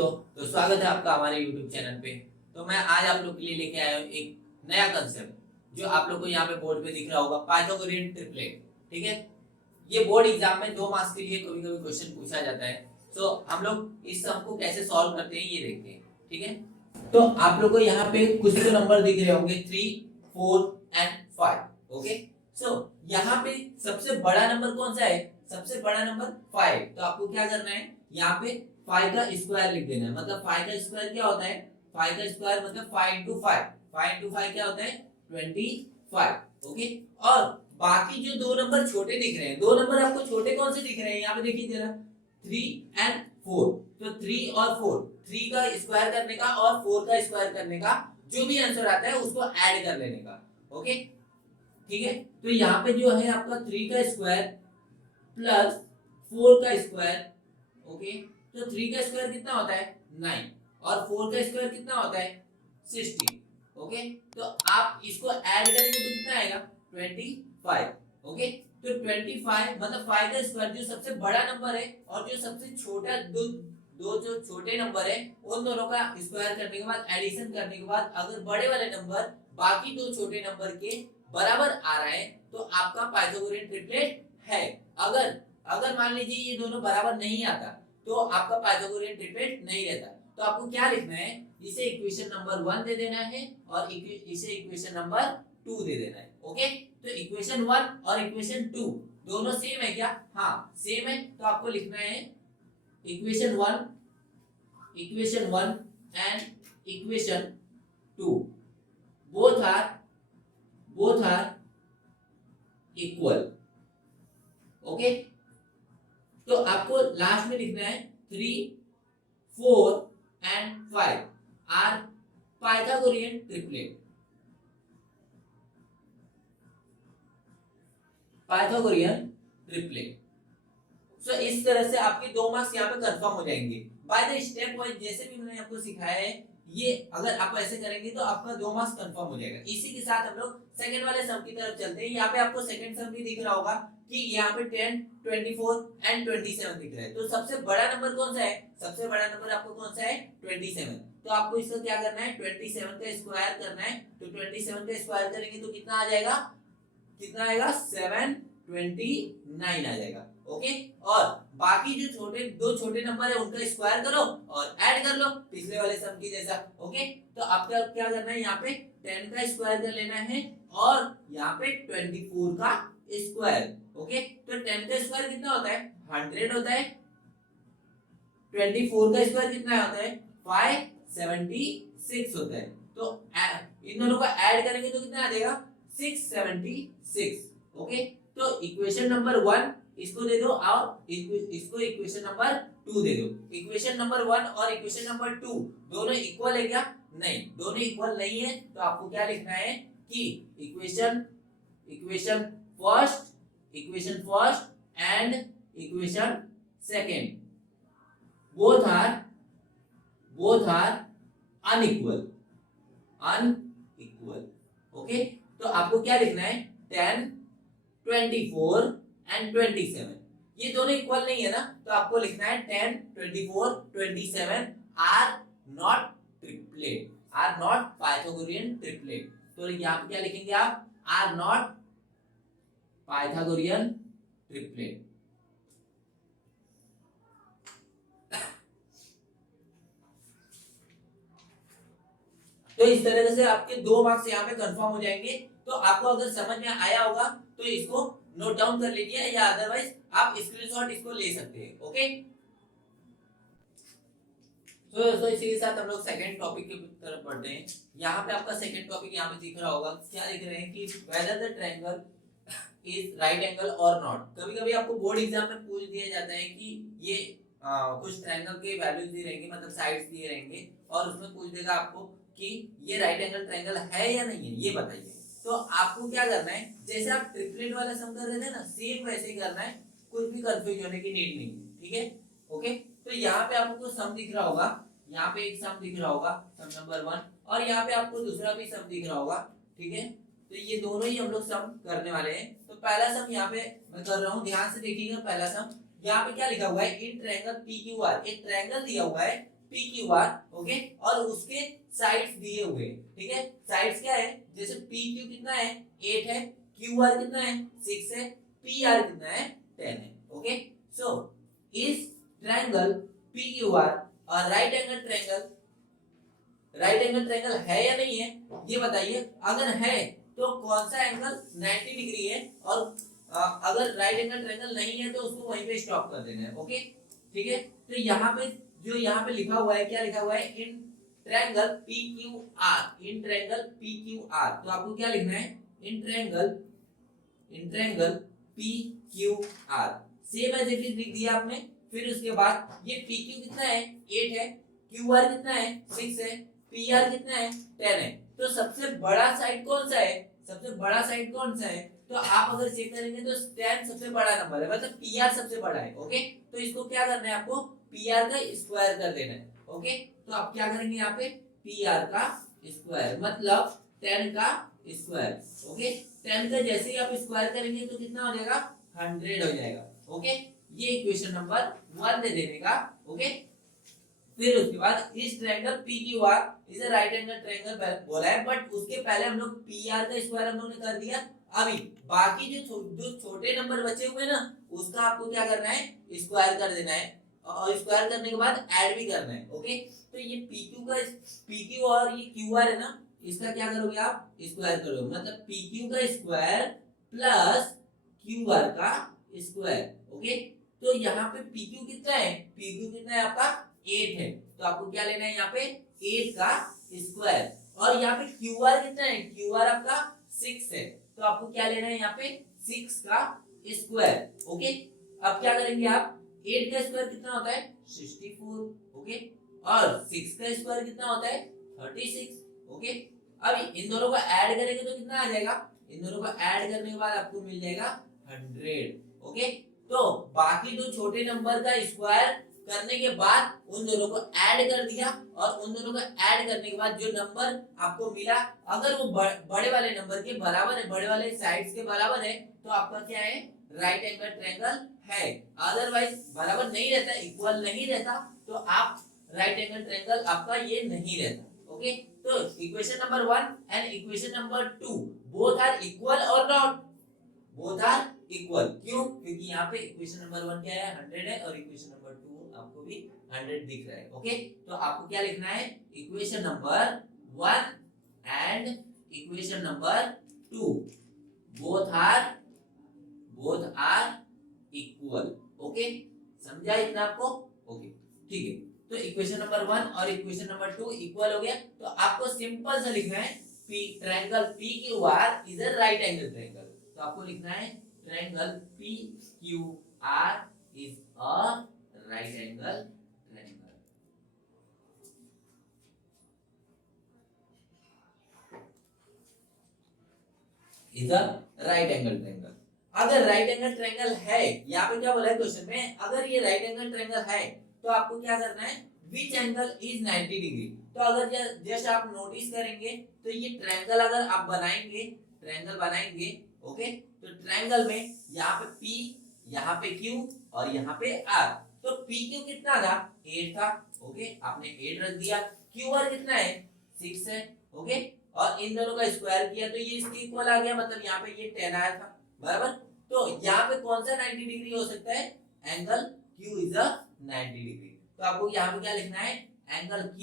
तो स्वागत है आपका हमारे YouTube चैनल पे। तो मैं आज आप लोग के लिए लेके आया हूँ एक नया कंसेप्ट जो आप लोग को यहाँ पे बोर्ड पे दिख रहा होगा, पाइथागोरियन ट्रिपलेट। ठीक है, ये बोर्ड एग्जाम में 2 मार्क्स के लिए कभी कभी क्वेश्चन पूछा जाता है। तो हम लोग इस सम को कैसे सॉल्व करते हैं ये देखते हैं। ठीक है, तो आप लोग को यहाँ पे कुछ तो नंबर दिख रहे होंगे 3, 4 एंड 5। ओके, सो यहाँ पे सबसे बड़ा नंबर कौन सा है? सबसे बड़ा नंबर 5। तो आपको क्या करना है, यहाँ पे 5 का स्क्वायर लिख देना है। मतलब 5 का स्क्वायर क्या होता है? 5 का स्क्वायर मतलब 5 into 5। 5 into 5 क्या होता है? 25। ओके, और बाकी जो दो नंबर छोटे दिख रहे हैं, दो नंबर आपको छोटे कौन से दिख रहे हैं यहाँ पे देखिए जरा, 3 and 4। तो 3 और 4, 3 का स्क्वायर करने का और 4 का स्क्वायर करने का जो भी आंसर आता है उसको ऐड कर लेने का। ओके, ठीक है, तो यहाँ पे जो है आपका 3 का स्क्वायर प्लस 4 का स्क्वायर। ओके, तो 3 का स्क्वायर कितना होता है? 9 और 4 का स्क्वायर कितना होता है? 16। ओके, तो आप इसको ऐड करेंगे तो कितना आएगा? 25। ओके, तो 25 मतलब 5 का स्क्वायर जो सबसे बड़ा नंबर है और जो सबसे छोटा दो जो छोटे नंबर है उन दोनों का स्क्वायर करने के बाद, एडिशन करने के बाद अगर बड़े वाले नंबर बाकी दो छोटे नंबर के बराबर आ रहा है तो आपका पाइथागोरियन ट्रिपलेट है। अगर मान लीजिए ये दोनों बराबर नहीं आता तो आपका पाइथागोरियन ट्रिपलेट नहीं रहता। तो आपको क्या लिखना है, इसे इक्वेशन नंबर 1 दे देना है और इसे इक्वेशन नंबर 2 दे देना है। ओके, तो इक्वेशन 1 और इक्वेशन 2 दोनों सेम है क्या? हाँ सेम है, तो आपको लिखना है equation 1 and equation 2 both are equal। Okay, तो आपको लास्ट में लिखना है 3, 4 and 5 are Pythagorean triplet. Pythagorean triplet. So इस तरह से आपके 2 मार्क्स यहाँ पे कंफर्म हो जाएंगे बाय द स्टेप वाइज। जैसे भी मैंने आपको सिखाया है ये अगर आप ऐसे करेंगे तो आपका 2 मार्क्स कंफर्म हो जाएगा। इसी के साथ हम लोग सेकंड वाले सम की तरफ चलते हैं। यहाँ पे आपको सेकंड सम भी दिख रहा होगा कि यहाँ पे 10, 24 एंड 27 दिख रहा है। तो सबसे बड़ा नंबर कौन सा है? सबसे बड़ा नंबर आपको कौन सा है? 27। तो आपको इसका क्या करना है? 27 का स्क्वायर करना है। तो 27 का स्क्वायर करेंगे तो कितना आ जाएगा? कितना आएगा? 729 आ जाएगा। ओके, और बाकी जो दो छोटे नंबर है उनका स्क्वायर करो और ऐड कर लो पिछले वाले सम की जैसा। ओके, तो आपका क्या करना है, यहाँ पे 10 का स्क्वायर कर लेना है और यहाँ पे 24 का स्क्वायर। ओके, तो 10 का स्क्वायर कितना होता है? 100 होता है। 24 का स्क्वायर कितना होता है? 576 होता है। तो इन दोनों को ऐड करेंगे तो कितना आ जाएगा? 676। ओके, तो इक्वेशन नंबर 1 इसको दे दो और इसको इक्वेशन नंबर 2 दे दो। इक्वेशन नंबर 1 और इक्वेशन नंबर 2 दोनों इक्वल है क्या? नहीं, दोनों इक्वल नहीं है। तो आपको क्या लिखना है कि equation first and equation second both are unequal। Okay, तो आपको क्या लिखना है? 10, 24 एंड 27 ये दोनों इक्वल नहीं है ना, तो आपको लिखना है 10, 24, 27 are not triplet, are not Pythagorean triplet. तो यहाँ पे क्या लिखेंगे आप? Are not Pythagorean triplet. तो इस तरह से आपके 2 मार्क्स यहाँ पे कंफर्म हो जाएंगे। तो आपको अगर समझ में आया होगा तो इसको नोट डाउन कर लीजिए या अदरवाइज आप स्क्रीनशॉट इसको ले सकते हैं। ओके, तो इसी के साथ हम लोग सेकंड टॉपिक की तरफ बढ़ते हैं। यहाँ पे आपका सेकंड टॉपिक यहाँ पे दिख रहा होगा, क्या लिख रहे हैं कि whether the triangle is right angle और नॉट। कभी-कभी आपको बोर्ड एग्जाम में पूछ दिया जाता है कि ये कुछ ट्रायंगल के वैल्यूज दिए रहेंगे, मतलब साइड्स दिए रहेंगे और उसमें पूछ देगा आपको कि ये राइट एंगल ट्रायंगल है या नहीं है, ये बताइए। तो आपको क्या करना है, जैसे आप ट्रिपलेट वाला सम कर रहे थे ना, सेम वैसे ही करना है, कुछ भी कंफ्यूज होने की नीड नहीं है। ठीक है, ओके, तो यहाँ पे आपको सम दिख रहा होगा, यहाँ पे एक सम दिख रहा होगा, सम नंबर 1, और यहाँ पे आपको दूसरा भी सम दिख रहा होगा। ठीक है, तो ये दोनों ही हम लोग सम करने वाले हैं। तो पहला सम यहाँ पे मैं कर रहा हूँ, ध्यान से देखिएगा। पहला सम यहाँ पे क्या लिखा हुआ है, इन ट्रायंगल PQR, एक ट्रायंगल दिया हुआ है पी क्यू आर, ओके, और उसके साइड्स दिए हुए, ठीक है। साइड्स क्या है, जैसे पी क्यू कितना है 8 है, क्यू आर कितना है 6 है, पी आर कितना है 10 है, ओके। सो इस ट्रायंगल पी क्यू आर और राइट एंगल ट्रायंगल है या नहीं है, ये बताइए। अगर है तो कौन सा एंगल 90 डिग्री है, और अगर राइट एंगल ट्रायंगल नहीं है तो उसको वहीं पे स्टॉप कर देना है, ओके, ठीक है। तो यहाँ पे जो यहाँ पे लिखा हुआ है, क्या लिखा हुआ है, in triangle P Q R, in triangle P Q R, तो आपको क्या लिखना है, in triangle P Q R, same as it is लिख दिया आपने। फिर उसके बाद ये पी क्यू कितना है 8 है, क्यू आर कितना है 6 है, पी आर कितना है 10 है। तो सबसे बड़ा साइड कौन सा है, सबसे बड़ा साइड कौन सा है, तो आप अगर चेक करेंगे तो 10 सबसे बड़ा नंबर है, मतलब पी आर सबसे बड़ा है, ओके। तो इसको क्या करना है, आपको पी आर का स्क्वायर कर देना है, ओके। तो आप क्या करेंगे, यहाँ पे पी आर का स्क्वायर मतलब 10 का स्क्वायर, ओके। 10 का जैसे ही आप स्क्वायर करेंगे तो कितना हो जाएगा 100 हो जाएगा, ओके। ये इक्वेशन नंबर 1 दे देने का, ओके। फिर उसके बाद इस triangle P Q are is a right angle triangle बोला है, बट उसके पहले हम लोग पी आर का स्क्वायर हम लोग ने कर दिया। अभी बाकी जो छोटे नंबर बचे हुए ना, उसका आपको क्या करना है, स्क्वायर कर देना है, और स्क्वायर करने के बाद ऐड भी करना है, ओके। तो ये पी क्यू और ये क्यू आर है ना, इसका क्या करोगे आप, स्क्वायर करोगे, मतलब पी क्यू का स्क्वायर प्लस क्यू आर का स्क्वायर, ओके। तो यहाँ पे पी क्यू कितना है, पी क्यू कितना है आपका 8 है, तो आपको क्या लेना है यहाँ पे 8 का स्क्वायर, और यहाँ पे क्यू आर कितना है, क्यू आर आपका 6 है, तो आपको क्या लेना है यहाँ पे 6 का स्क्वायर, ओके। अब क्या करेंगे आप, 8 का स्क्वायर कितना होता है 64, ओके, और 6 का स्क्वायर कितना होता है 36, ओके। अब इन दोनों को ऐड करेंगे तो कितना आ जाएगा, इन दोनों को ऐड करने के बाद आपको मिल जाएगा 100, ओके। तो बाकी जो छोटे नंबर का स्क्वायर करने के बाद उन दोनों को ऐड कर दिया, और उन दोनों को ऐड करने के बाद जो नंबर आपको मिला, अगर वो बड़े वाले नंबर के बराबर है, बड़े वाले साइड्स के बराबर है, तो आपका क्या है, राइट एंगल ट्रायंगल है। अदरवाइज बराबर नहीं रहता, इक्वल नहीं रहता, तो आप राइट एंगल ट्रायंगल आपका ये नहीं रहता, ओके। तो equation number 1 and equation number 2 both are equal or not, both are equal, क्यों, क्योंकि यहाँ पे इक्वेशन नंबर 1 क्या है 100 है, और इक्वेशन नंबर 2 आपको भी 100 दिख रहा है, ओके। तो आपको क्या लिखना है, equation number 1 and equation number 2 both are equal, okay. समझा इतना आपको, ओके, ठीक है। तो इक्वेशन नंबर 1 और इक्वेशन नंबर 2 इक्वल हो गया, तो आपको सिंपल सा लिखना है triangle P Q are is a right angle triangle, तो आपको लिखना है triangle P Q are is a right angle triangle. Is a right angle triangle. अगर राइट एंगल ट्रायंगल है, यहाँ पे क्या बोला है क्वेश्चन में, अगर ये राइट एंगल ट्रायंगल है तो आपको क्या करना है, विच एंगल इज 90 डिग्री। तो अगर जस्ट आप नोटिस करेंगे तो ये ट्रायंगल अगर आप बनाएंगे, ओके, तो ट्रायंगल में यहाँ पे P, यहाँ पे Q और यहाँ पे R, तो PQ कितना था 8 था, ओके, आपने 8 रख दिया, QR कितना है 6 है, ओके, और इन दोनों का स्क्वायर किया तो ये इसके इक्वल आ गया, मतलब यहाँ पे ये 10 आया था, बराबर। तो यहाँ पे कौन सा 90 डिग्री हो सकता है, angle Q is a 90 degree. तो आपको यहाँ पे क्या लिखना है, एंगल Q,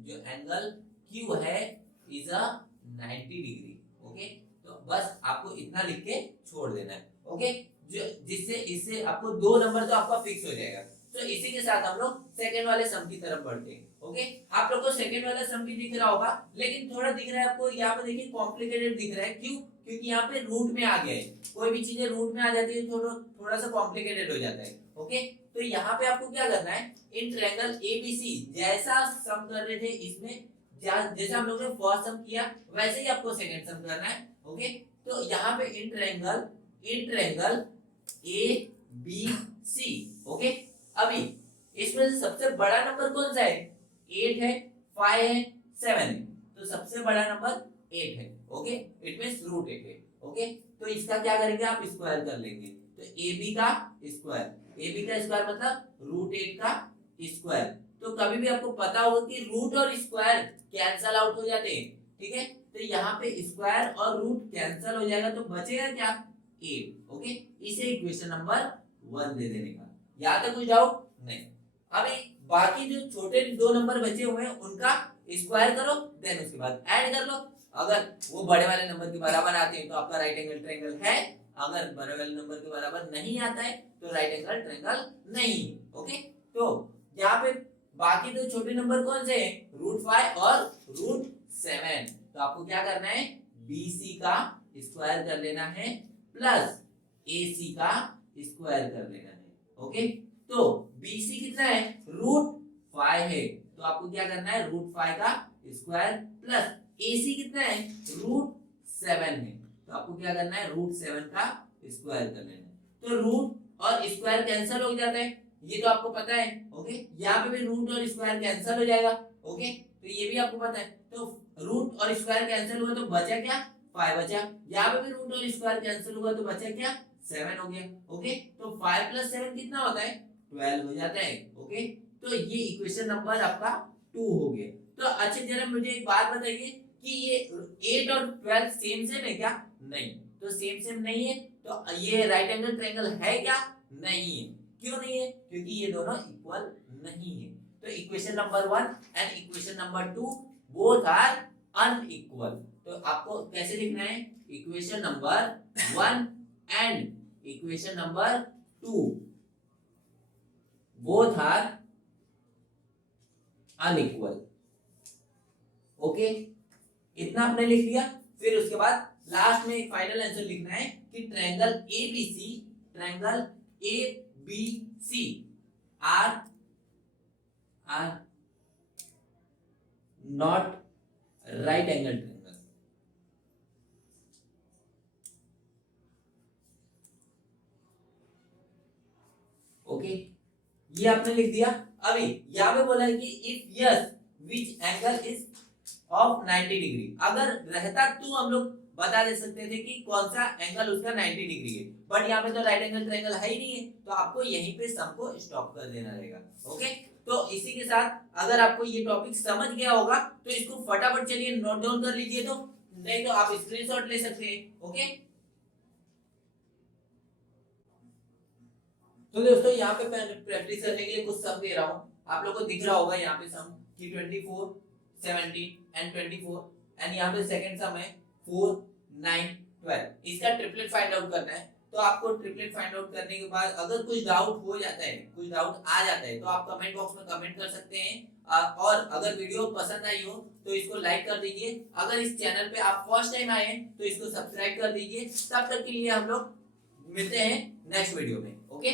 जो एंगल Q है इज अ 90 डिग्री, ओके। तो बस आपको इतना लिख के छोड़ देना है, ओके, जो जिससे इससे आपको 2 नंबर तो आपका फिक्स हो जाएगा। तो इसी के साथ हम लोग सेकंड वाले सम की तरफ बढ़ते हैं, ओके। आप लोग को सेकंड वाला सम भी दिख रहा होगा, लेकिन थोड़ा दिख रहा है आपको यहाँ पे, देखिए कॉम्प्लिकेटेड दिख रहा है, क्यों, क्योंकि यहाँ पे रूट में आ गया है, कोई भी चीजें रूट में आ जाती है थोड़ा सा कॉम्प्लिकेटेड हो जाता है, ओके। तो यहाँ पे आपको क्या करना है, इन ट्रायंगल एबीसी जैसा सम कर रहे थे इसमें, जैसा हम लोग ने फर्स्ट सम किया वैसे ही आपको सेकंड सम करना है, ओके। तो यहाँ पे in triangle A B C, okay. अभी इसमें से सबसे बड़ा नंबर कौन सा है, 8 है, 5 है, 7 है, तो सबसे बड़ा नंबर 8 है, ओके, इट मींस रूट 8 है, ओके। तो इसका क्या करेंगे आप, स्क्वायर कर लेंगे, तो AB का स्क्वायर मतलब रूट 8 का स्क्वायर, तो तो कभी भी आपको पता होगा कि रूट और स्क्वायर कैंसल आउट हो जाते हैं, ठीक है। तो यहाँ पे स्क्वायर और रूट कैंसल हो जाएगा तो बचेगा क्या, 8। ओके, इसे इक्वेशन नंबर 1 दे देने का। यहाँ तक कोई डाउट नहीं। अभी बाकी जो छोटे 2 नंबर बचे हुए हैं उनका स्क्वायर करो, देन उसके बाद ऐड कर लो। अगर वो बड़े वाले नंबर के बराबर आते हैं तो आपका राइट एंगल ट्रायंगल है, अगर बड़े वाले नंबर के बराबर नहीं आता है तो राइट एंगल ट्रायंगल नहीं। ओके, तो यहाँ पे बाकी दो छोटे नंबर कौन से हैं, √5 और √7। तो आपको क्या करना है, BC का स्क्वायर कर लेना है प्लस AC का स्क्वायर कर लेना है। ओके, तो BC कितना है, √5 है, तो आपको क्या करना है, √5 का स्क्वायर प्लस AC कितना है, √7 है, तो आपको क्या करना है, √7 का स्क्वायर कर लेना है। तो रूट और स्क्वायर कैंसिल हो जाता है, ये तो आपको पता है। ओके, यहाँ पे भी रूट और स्क्वायर कैंसिल हो जाएगा। ओके, तो ये भी आपको पता है। तो रूट और स्क्वायर कैंसिल हुआ तो बचा क्या, 5 बचा। यहाँ पे भी रूट और स्क्वायर कैंसिल हुआ तो बचा क्या, 7 हो गया। ओके, तो 5 + 7 कितना होता है, 12 हो जाता है। ओके, तो ये इक्वेशन नंबर आपका 2 हो गया। तो अच्छा जरा मुझे एक बात बताइए कि ये 8 और 12 सेम सेम है क्या, नहीं। तो सेम सेम नहीं है तो ये राइट एंगल ट्रायंगल है क्या, नहीं है। क्यों नहीं है, क्योंकि ये दोनों इक्वल नहीं है। तो equation number 1 and equation number 2 both are unequal. तो आपको कैसे लिखना है, equation number 1 and equation number 2 both are unequal. Okay, इतना आपने लिख लिया। फिर उसके बाद लास्ट में एक फाइनल आंसर लिखना है कि triangle ABC are not right angle triangle. Okay, ये आपने लिख दिया। अभी यहां पे बोला है कि if yes which angle is of 90 degree, अगर रहता तो हम लोग बता दे सकते थे कि कौन सा एंगल उसका 90 डिग्री है, बट यहाँ पे तो राइट एंगल ट्रायंगल है ही नहीं है, तो आपको यहीं पे सम को स्टॉप कर देना रहेगा। ओके, तो इसी के साथ अगर आपको ये टॉपिक समझ गया होगा तो इसको फटाफट चलिए नोट डाउन कर लीजिए, तो नहीं तो आप स्क्रीनशॉट ले सकते हैं। ओके, तो दोस्तों यहाँ पे प्रैक्टिस करने के लिए कुछ सम दे रहा हूँ, आप लोगों को दिख रहा होगा यहाँ पे सम कि 24, 17 एंड 24, एंड यहाँ पे सेकंड सम है 4, 9, 12। इसका ट्रिपलेट फाइंड आउट करना है। तो आपको ट्रिपलेट फाइंड आउट करने के बाद अगर कुछ डाउट हो जाता है, कुछ डाउट आ जाता है, तो आप कमेंट बॉक्स में कमेंट कर सकते हैं। और अगर वीडियो पसंद आई हो तो इसको लाइक कर दीजिए। अगर इस चैनल पे आप फर्स्ट टाइम आए हैं तो इसको सब्सक्राइब कर दीजिए। तब तक के लिए हम लोग मिलते हैं नेक्स्ट वीडियो में। ओके।